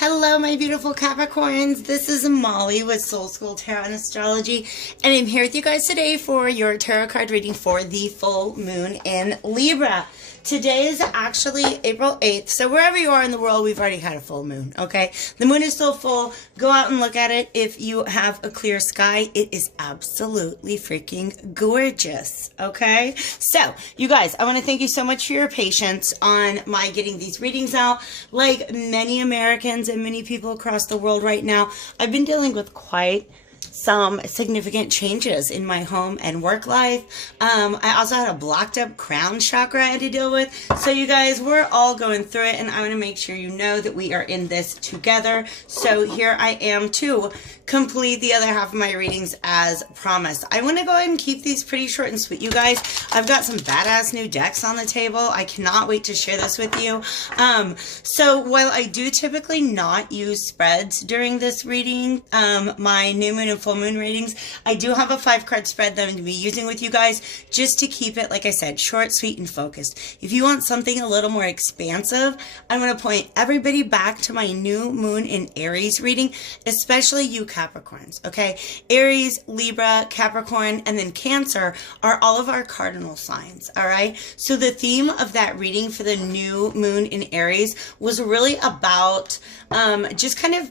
Hello, my beautiful Capricorns. This is Molly with Soul School Tarot and Astrology, and I'm here with you guys today for your tarot card reading for the full moon in Libra. Today is actually April 8th, so wherever you are in the world, we've already had a full moon, okay? The moon is still full. Go out and look at it. If you have a clear sky, it is absolutely freaking gorgeous, okay? So, you guys, I want to thank you so much for your patience on my getting these readings out. Like many Americans and many people across the world right now, I've been dealing with quite some significant changes in my home and work life. I also had a blocked up crown chakra I had to deal with. So you guys, we're all going through it, and I want to make sure you know that we are in this together. So here I am to complete the other half of my readings as promised. I want to go ahead and keep these pretty short and sweet, you guys. I've got some badass new decks on the table. I cannot wait to share this with you. So while I do typically not use spreads during this reading, my new moon and full moon readings, I do have a 5-card spread that I'm going to be using with you guys just to keep it, like I said, short, sweet, and focused. If you want something a little more expansive, I'm going to point everybody back to my new moon in Aries reading, especially you Capricorns, okay? Aries, Libra, Capricorn, and then Cancer are all of our cardinal signs, all right? So the theme of that reading for the new moon in Aries was really about just kind of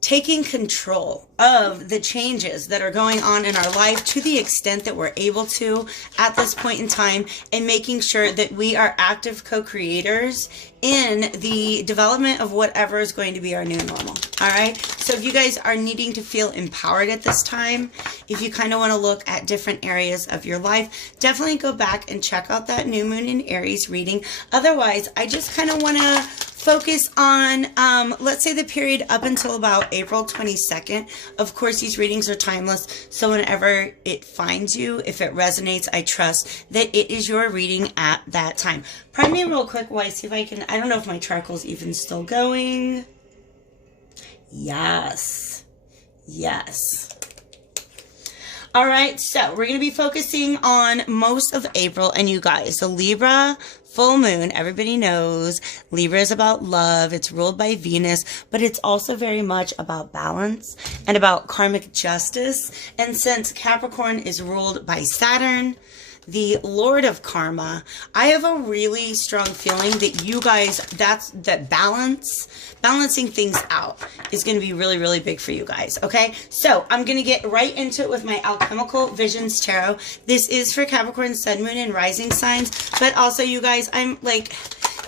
taking control of the changes that are going on in our life to the extent that we're able to at this point in time, and making sure that we are active co-creators in the development of whatever is going to be our new normal. All right. So if you guys are needing to feel empowered at this time, if you kind of want to look at different areas of your life, definitely go back and check out that new moon in Aries reading. Otherwise, I just kind of want to focus on, let's say the period up until about April 22nd. Of course, these readings are timeless. So whenever it finds you, if it resonates, I trust that it is your reading at that time. Prime me real quick while I see if I can, I don't know if my charcoal's even still going. Yes. Yes. All right, so we're going to be focusing on most of April, and you guys, the Libra full moon, everybody knows Libra is about love. It's ruled by Venus, but it's also very much about balance and about karmic justice. And since Capricorn is ruled by Saturn, the Lord of Karma, I have a really strong feeling that you guys, that balancing things out is going to be really, really big for you guys, okay? So I'm going to get right into it with my Alchemical Visions Tarot. This is for Capricorn, Sun, Moon, and Rising signs, but also you guys, I'm like,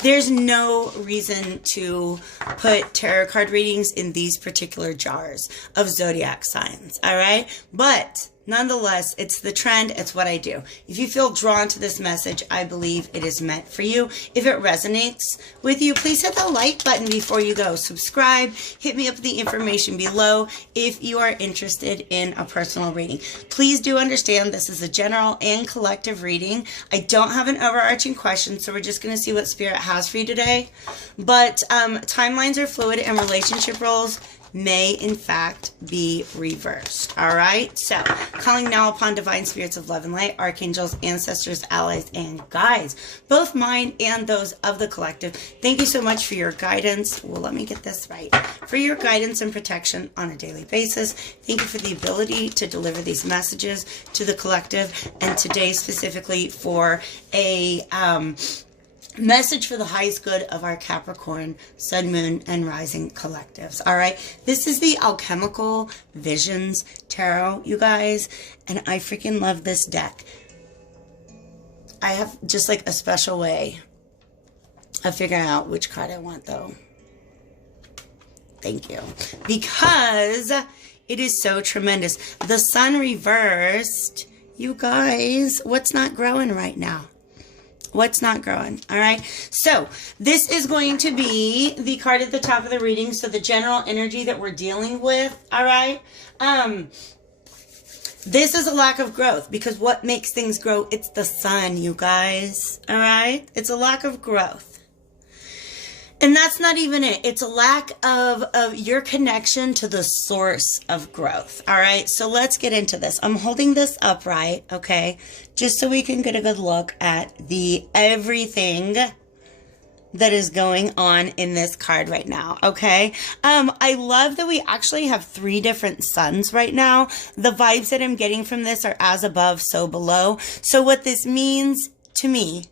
there's no reason to put tarot card readings in these particular jars of zodiac signs, all right? But nonetheless, it's the trend. It's what I do. If you feel drawn to this message, I believe it is meant for you. If it resonates with you, please hit the like button before you go. Subscribe. Hit me up with the information below if you are interested in a personal reading. Please do understand this is a general and collective reading. I don't have an overarching question, so we're just going to see what Spirit has for you today. But timelines are fluid, and relationship roles may in fact be reversed. All right, so calling now upon divine spirits of love and light, archangels, ancestors, allies, and guides, both mine and those of the collective. Thank you so much for your guidance. Well, let me get this right. For your guidance and protection on a daily basis. Thank you for the ability to deliver these messages to the collective, and today specifically for a message for the highest good of our Capricorn, Sun, Moon, and Rising collectives. All right. This is the Alchemical Visions Tarot, you guys. And I freaking love this deck. I have just like a special way of figuring out which card I want, though. Thank you. Because it is so tremendous. The sun reversed. You guys, what's not growing right now? What's not growing? All right. So this is going to be the card at the top of the reading. So the general energy that we're dealing with. All right. This is a lack of growth, because what makes things grow? It's the sun, you guys. All right. It's a lack of growth. And that's not even it. It's a lack of your connection to the source of growth. All right. So let's get into this. I'm holding this upright. Okay. Just so we can get a good look at the everything that is going on in this card right now, okay? I love that we actually have 3 different suns right now. The vibes that I'm getting from this are as above, so below. So what this means to me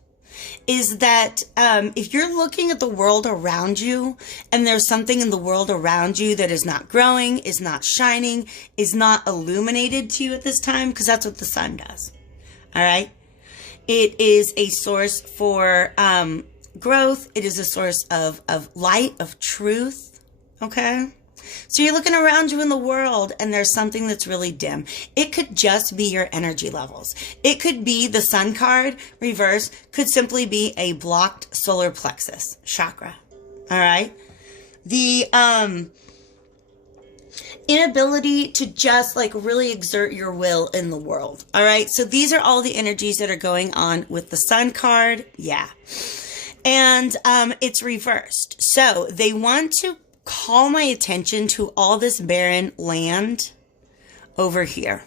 is that if you're looking at the world around you and there's something in the world around you that is not growing, is not shining, is not illuminated to you at this time, because that's what the sun does, all right? It is a source for growth. It is a source of light, of truth, okay? So you're looking around you in the world and there's something that's really dim. It could just be your energy levels. It could be the sun card, reverse, could simply be a blocked solar plexus chakra, all right? The inability to just like really exert your will in the world, all right? So these are all the energies that are going on with the sun card, yeah. And it's reversed. So they want to call my attention to all this barren land over here.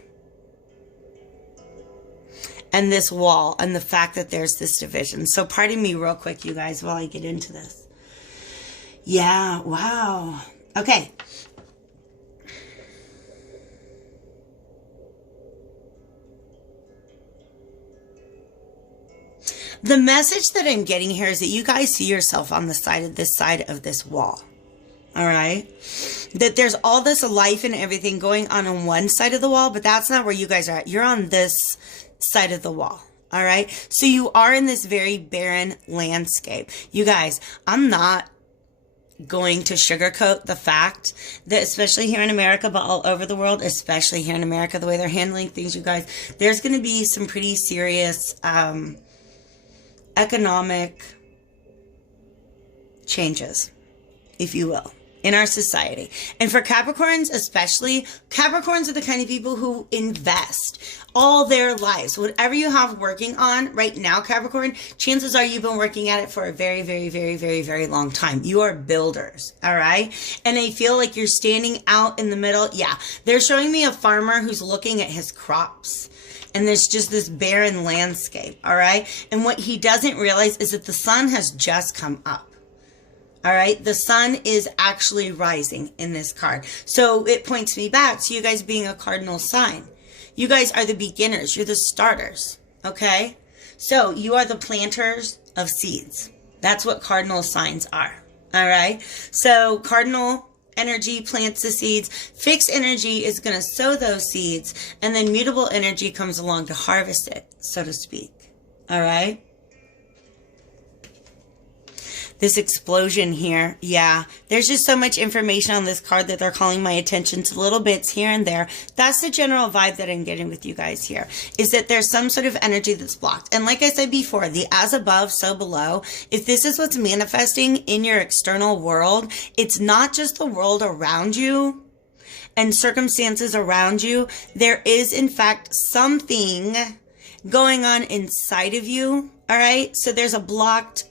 And this wall and the fact that there's this division. So pardon me real quick, you guys, while I get into this. Yeah, wow. Okay. The message that I'm getting here is that you guys see yourself on the side of this wall. All right. That there's all this life and everything going on one side of the wall, but that's not where you guys are at. You're on this side of the wall. All right. So you are in this very barren landscape. You guys, I'm not going to sugarcoat the fact that, especially here in America, but all over the world, especially here in America, the way they're handling things, you guys, there's going to be some pretty serious economic changes, if you will, in our society. And for Capricorns especially, Capricorns are the kind of people who invest all their lives. Whatever you have working on right now, Capricorn, chances are you've been working at it for a very, very, very, very, very long time. You are builders, all right? And I feel like you're standing out in the middle. Yeah, they're showing me a farmer who's looking at his crops. And there's just this barren landscape, all right? And what he doesn't realize is that the sun has just come up. All right, the sun is actually rising in this card. So it points me back to you guys being a cardinal sign. You guys are the beginners. You're the starters, okay? So you are the planters of seeds. That's what cardinal signs are, all right? So cardinal energy plants the seeds. Fixed energy is going to sow those seeds. And then mutable energy comes along to harvest it, so to speak, all right? This explosion here, yeah. There's just so much information on this card that they're calling my attention to little bits here and there. That's the general vibe that I'm getting with you guys here, is that there's some sort of energy that's blocked. And like I said before, the as above, so below, if this is what's manifesting in your external world, it's not just the world around you and circumstances around you. There is, in fact, something going on inside of you, all right? So there's a blocked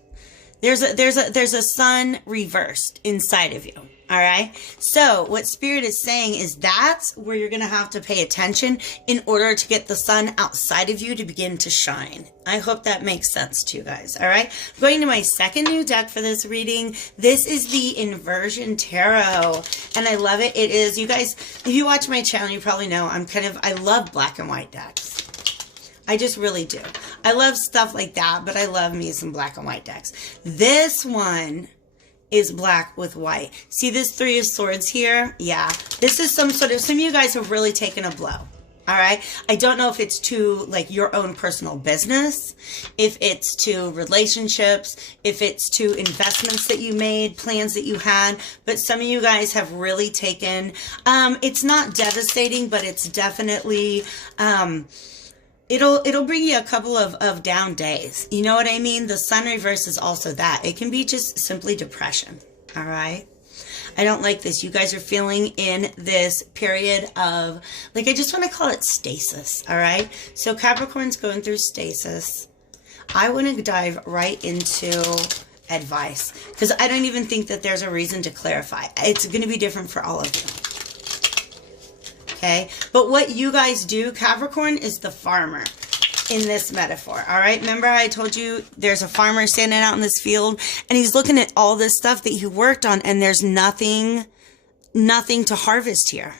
There's a sun reversed inside of you. All right. So what Spirit is saying is that's where you're going to have to pay attention in order to get the sun outside of you to begin to shine. I hope that makes sense to you guys. All right. I'm going to my second new deck for this reading. This is the Inversion Tarot. And I love it. It is, you guys, if you watch my channel, you probably know I love black and white decks. I just really do. I love stuff like that, but I love me some black and white decks. This one is black with white. See this Three of Swords here? Yeah. This is some of you guys have really taken a blow. All right. I don't know if it's to like your own personal business, if it's to relationships, if it's to investments that you made, plans that you had, but some of you guys have really taken, it's not devastating, but it's definitely, It'll bring you a couple of down days. You know what I mean? The sun reverse is also that. It can be just simply depression. All right? I don't like this. You guys are feeling in this period of, like, I just want to call it stasis. All right? So Capricorn's going through stasis. I want to dive right into advice because I don't even think that there's a reason to clarify. It's going to be different for all of you. Okay, but what you guys do, Capricorn is the farmer. in this metaphor. All right. Remember how I told you there's a farmer standing out in this field and he's looking at all this stuff that he worked on and there's nothing to harvest here.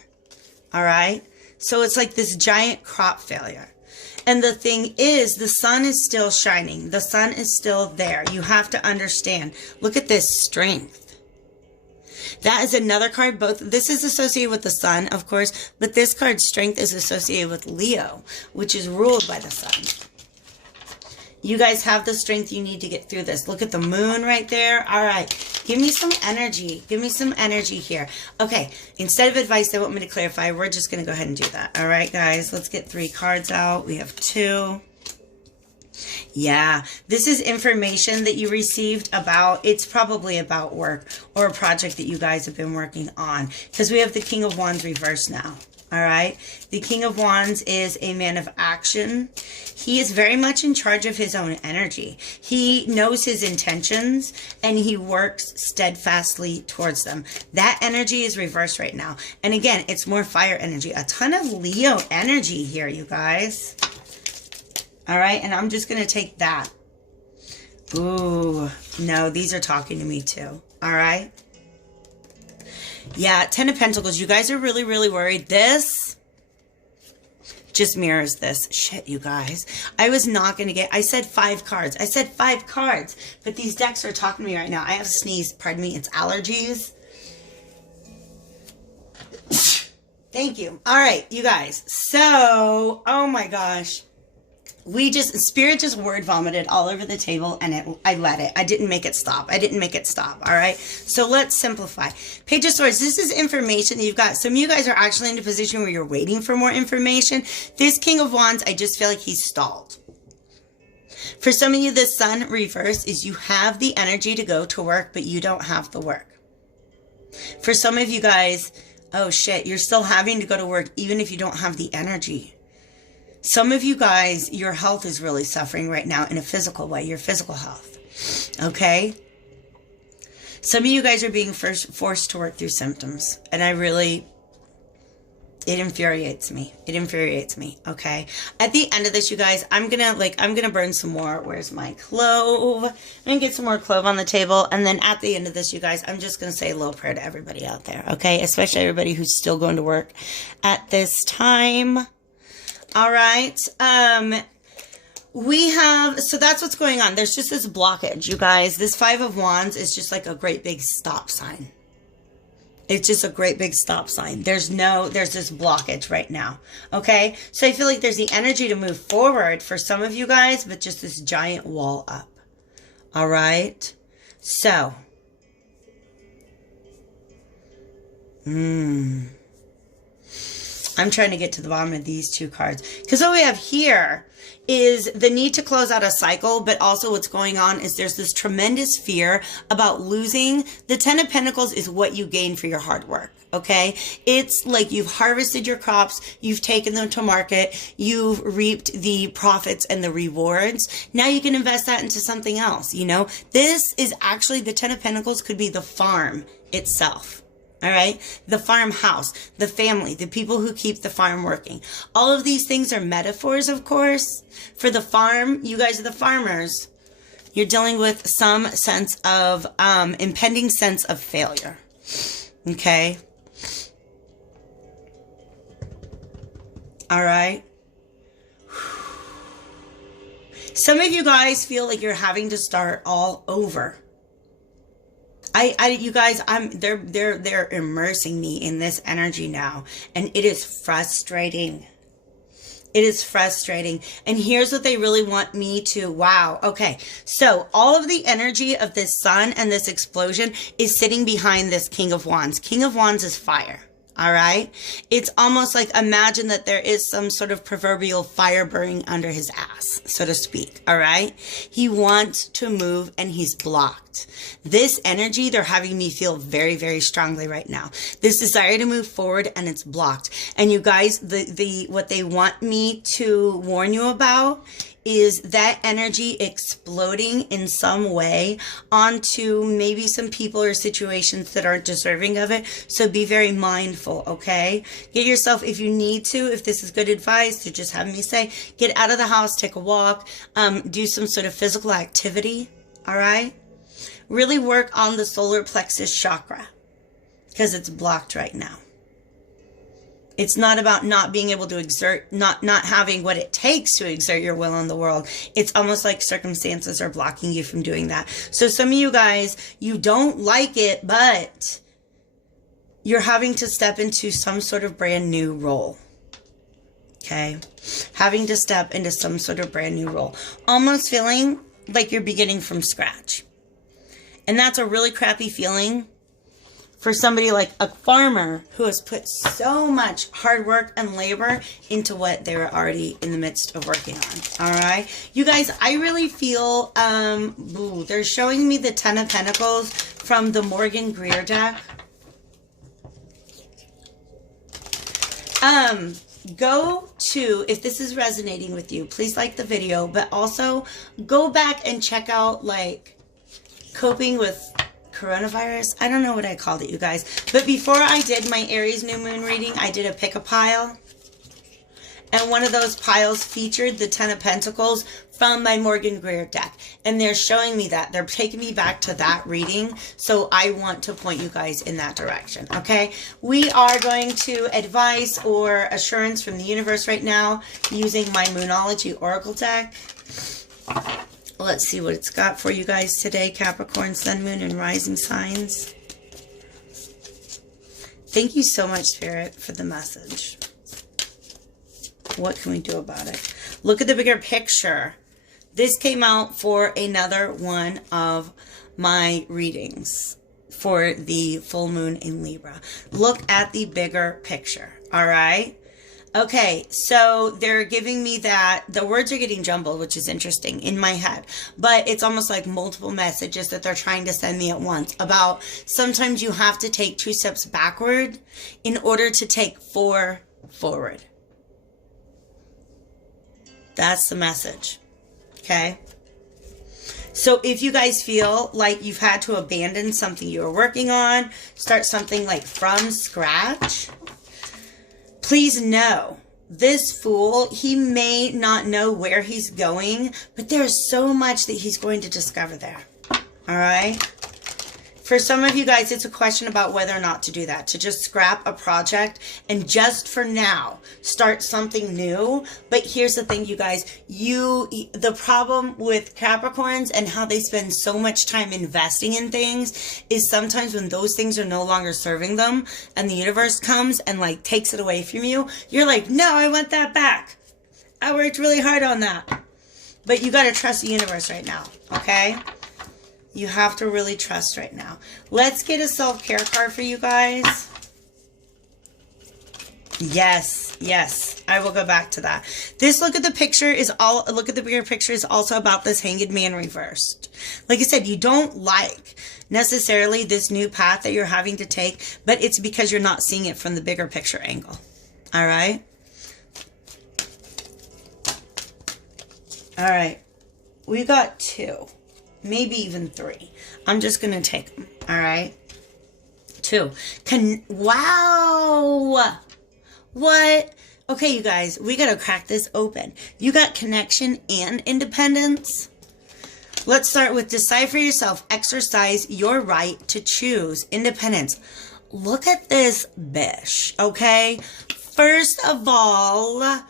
All right. So it's like this giant crop failure. And the thing is, the sun is still shining. The sun is still there. You have to understand. Look at this strength. That is another card. Both this is associated with the sun, of course, but this card's strength is associated with Leo, which is ruled by the sun. You guys have the strength you need to get through this. Look at the moon right there. All right. Give me some energy. Give me some energy here. Okay. Instead of advice, they want me to clarify. We're just going to go ahead and do that. All right, guys. Let's get 3 cards out. We have 2. Yeah. This is information that you received about, it's probably about work or a project that you guys have been working on. Because we have the King of Wands reversed now. All right. The King of Wands is a man of action. He is very much in charge of his own energy. He knows his intentions and he works steadfastly towards them. That energy is reversed right now. And again, it's more fire energy. A ton of Leo energy here, you guys. All right. And I'm just going to take that. Ooh, no, these are talking to me too. All right. Yeah, 10 of Pentacles. You guys are really, really worried. This just mirrors this. Shit, you guys. I was not going to get... I said 5 cards. I said 5 cards. But these decks are talking to me right now. I have sneezed. Pardon me. It's allergies. Thank you. All right, you guys. So, oh my gosh. Spirit just word vomited all over the table and I let it. I didn't make it stop. All right. So let's simplify. Page of Swords. This is information that you've got. Some of you guys are actually in a position where you're waiting for more information. This King of Wands, I just feel like he's stalled. For some of you, the sun reverse is you have the energy to go to work, but you don't have the work. For some of you guys, oh shit, you're still having to go to work even if you don't have the energy. Some of you guys, your health is really suffering right now in a physical way, your physical health. Okay? Some of you guys are being forced to work through symptoms. And it infuriates me. It infuriates me. Okay? At the end of this, you guys, I'm gonna burn some more. Where's my clove? I'm gonna get some more clove on the table. And then at the end of this, you guys, I'm just gonna say a little prayer to everybody out there. Okay? Especially everybody who's still going to work at this time. All right. So that's what's going on. There's just this blockage, you guys. This 5 of Wands is just like a great big stop sign. It's just a great big stop sign. There's this blockage right now. Okay. So I feel like there's the energy to move forward for some of you guys, but just this giant wall up. All right. So, I'm trying to get to the bottom of these 2 cards. Because what we have here is the need to close out a cycle, but also what's going on is there's this tremendous fear about losing. The 10 of Pentacles is what you gain for your hard work, okay? It's like you've harvested your crops, you've taken them to market, you've reaped the profits and the rewards. Now you can invest that into something else, you know? This is actually, the 10 of Pentacles could be the farm itself. All right. The farmhouse, the family, the people who keep the farm working. All of these things are metaphors, of course. For the farm, you guys are the farmers. You're dealing with some sense of, impending sense of failure. Okay. All right. Some of you guys feel like you're having to start all over. You guys, they're immersing me in this energy now, and it is frustrating. It is frustrating. And here's what they really want me to, wow. Okay. So all of the energy of this sun and this explosion is sitting behind this King of Wands. King of Wands is fire. All right. It's almost like, imagine that there is some sort of proverbial fire burning under his ass, so to speak. All right. He wants to move and he's blocked. This energy, they're having me feel very, very strongly right now. This desire to move forward and it's blocked. And you guys, what they want me to warn you about is that energy exploding in some way onto maybe some people or situations that aren't deserving of it. So be very mindful, okay? Get yourself, if you need to, if this is good advice to just have me say, get out of the house, take a walk, do some sort of physical activity, all right? Really work on the solar plexus chakra because it's blocked right now. It's not about not being able to exert, not having what it takes to exert your will in the world. It's almost like circumstances are blocking you from doing that. So some of you guys, you don't like it, but you're having to step into some sort of brand new role. Okay? Having to step into some sort of brand new role. Almost feeling like you're beginning from scratch. And that's a really crappy feeling for somebody like a farmer who has put so much hard work and labor into what they were already in the midst of working on. All right. You guys, I really feel, they're showing me the Ten of Pentacles from the Morgan Greer deck. Go to, if this is resonating with you, please like the video, but also go back and check out like coping with coronavirus. I don't know what I called it, you guys. But before I did my Aries new moon reading, I did a pick a pile. And one of those piles featured the Ten of Pentacles from my Morgan Greer deck. And they're showing me that. They're taking me back to that reading. So I want to point you guys in that direction. Okay? We are going to advice or assurance from the universe right now using my Moonology Oracle deck. Let's see what it's got for you guys today, Capricorn, Sun, Moon, and Rising signs. Thank you so much, Spirit, for the message. What can we do about it? Look at the bigger picture. This came out for another one of my readings for the full moon in Libra. Look at the bigger picture, all right? Okay, so they're giving me that, the words are getting jumbled, which is interesting in my head, but it's almost like multiple messages that they're trying to send me at once about sometimes you have to take 2 steps backward in order to take 4 forward. That's the message, okay? So if you guys feel like you've had to abandon something you were working on, start something like from scratch, please know, this Fool, he may not know where he's going, but there's so much that he's going to discover there. All right? For some of you guys, it's a question about whether or not to do that, to just scrap a project and just for now start something new. But here's the thing, you guys, the problem with Capricorns and how they spend so much time investing in things is sometimes when those things are no longer serving them and the universe comes and like takes it away from you, you're like, no, I want that back. I worked really hard on that. But you got to trust the universe right now, okay? You have to really trust right now. Let's get a self-care card for you guys. Yes, yes. I will go back to that. This look at the bigger picture is also about this Hanged Man reversed. Like I said, you don't like necessarily this new path that you're having to take, but it's because you're not seeing it from the bigger picture angle. All right? All right. We got 2. Maybe even 3. I'm just going to take them. All right. 2. Wow. What? Okay, you guys, we got to crack this open. You got connection and independence. Let's start with decipher yourself. Exercise your right to choose independence. Look at this bish. Okay. First of all,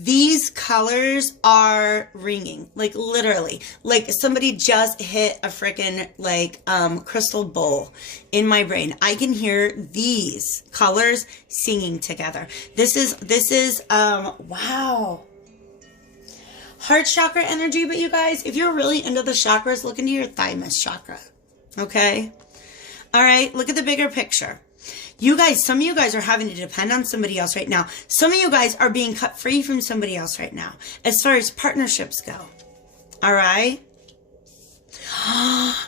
these colors are ringing, like literally, like somebody just hit a freaking like crystal bowl in my brain. I can hear these colors singing together. This is wow. Heart chakra energy, but you guys, if you're really into the chakras, look into your thymus chakra. Okay? All right, look at the bigger picture. You guys, some of you guys are having to depend on somebody else right now. Some of you guys are being cut free from somebody else right now, as far as partnerships go. All right?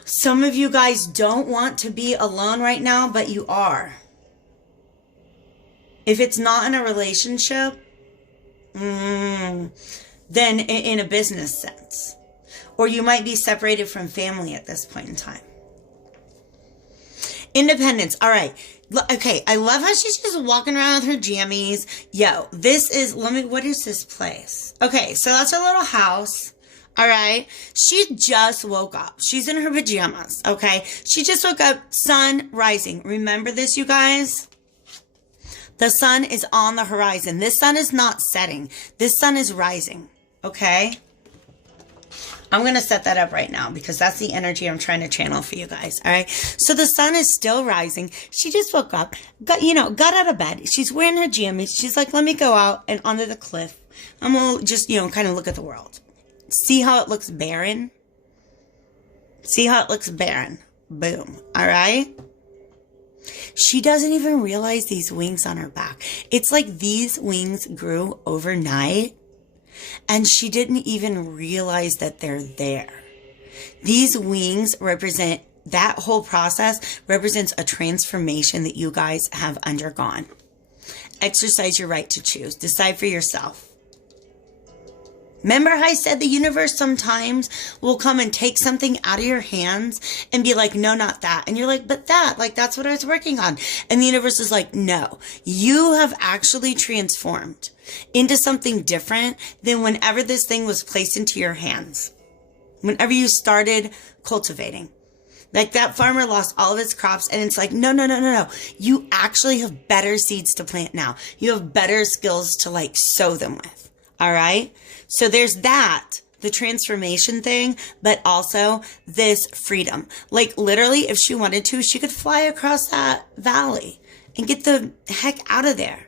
Some of you guys don't want to be alone right now, but you are. If it's not in a relationship, than in a business sense. Or you might be separated from family at this point in time. Independence. All right. Okay. I love how she's just walking around with her jammies. Yo, this is, what is this place? Okay. So that's her little house. All right. She just woke up. She's in her pajamas. Okay. She just woke up. Sun rising. Remember this, you guys? The sun is on the horizon. This sun is not setting. This sun is rising. Okay. I'm going to set that up right now because that's the energy I'm trying to channel for you guys. All right. So the sun is still rising. She just woke up, got out of bed. She's wearing her jammies. She's like, let me go out and onto the cliff. I'm going to just, kind of look at the world. See how it looks barren? See how it looks barren? Boom. All right. She doesn't even realize these wings on her back. It's like these wings grew overnight. And she didn't even realize that they're there. These wings represent, that whole process represents a transformation that you guys have undergone. Exercise your right to choose. Decide for yourself. Remember how I said the universe sometimes will come and take something out of your hands and be like, no, not that. And you're like, but that, that's what I was working on. And the universe is like, no, you have actually transformed into something different than whenever this thing was placed into your hands. Whenever you started cultivating. Like that farmer lost all of his crops and it's like, no. You actually have better seeds to plant now. You have better skills to sow them with. All right. So there's that, the transformation thing, but also this freedom. Literally, if she wanted to, she could fly across that valley and get the heck out of there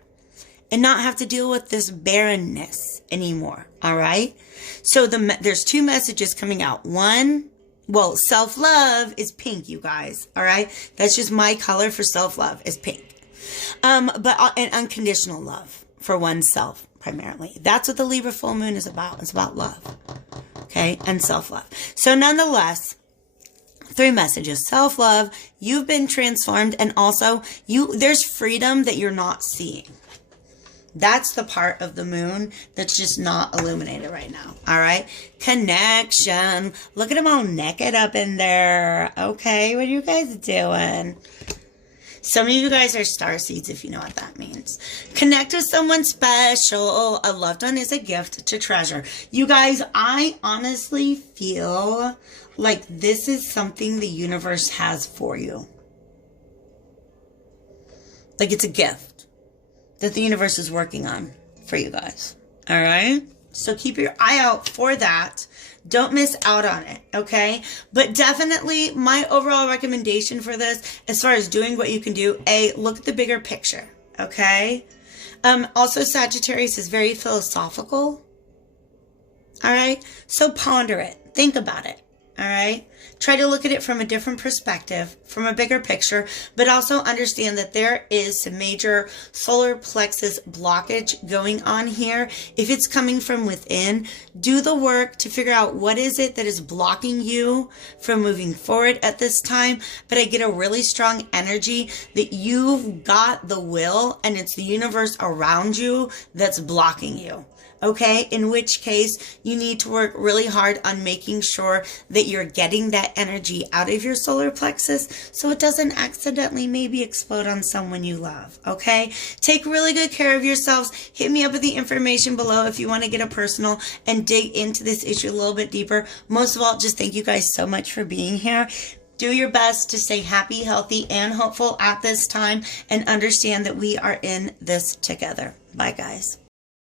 and not have to deal with this barrenness anymore. All right. So there's two messages coming out. One, self-love is pink, you guys. All right. That's just my color for self-love is pink. But and unconditional love for oneself. Primarily. That's what the Libra full moon is about. It's about love. Okay? And self-love. So nonetheless, 3 messages. Self-love, you've been transformed, and also there's freedom that you're not seeing. That's the part of the moon that's just not illuminated right now. All right? Connection. Look at them all naked up in there. Okay, what are you guys doing? Some of you guys are starseeds, if you know what that means. Connect with someone special. A loved one is a gift to treasure. You guys, I honestly feel like this is something the universe has for you. It's a gift that the universe is working on for you guys. All right? So keep your eye out for that. Don't miss out on it, okay? But definitely my overall recommendation for this, as far as doing what you can do, look at the bigger picture, okay? Also, Sagittarius is very philosophical, all right? So ponder it. Think about it, all right? Try to look at it from a different perspective, from a bigger picture, but also understand that there is some major solar plexus blockage going on here. If it's coming from within, do the work to figure out what is it that is blocking you from moving forward at this time. But I get a really strong energy that you've got the will and it's the universe around you that's blocking you. Okay, in which case you need to work really hard on making sure that you're getting that energy out of your solar plexus so it doesn't accidentally maybe explode on someone you love. Okay, take really good care of yourselves. Hit me up with the information below if you want to get a personal and dig into this issue a little bit deeper. Most of all, just thank you guys so much for being here. Do your best to stay happy, healthy, and hopeful at this time and understand that we are in this together. Bye, guys.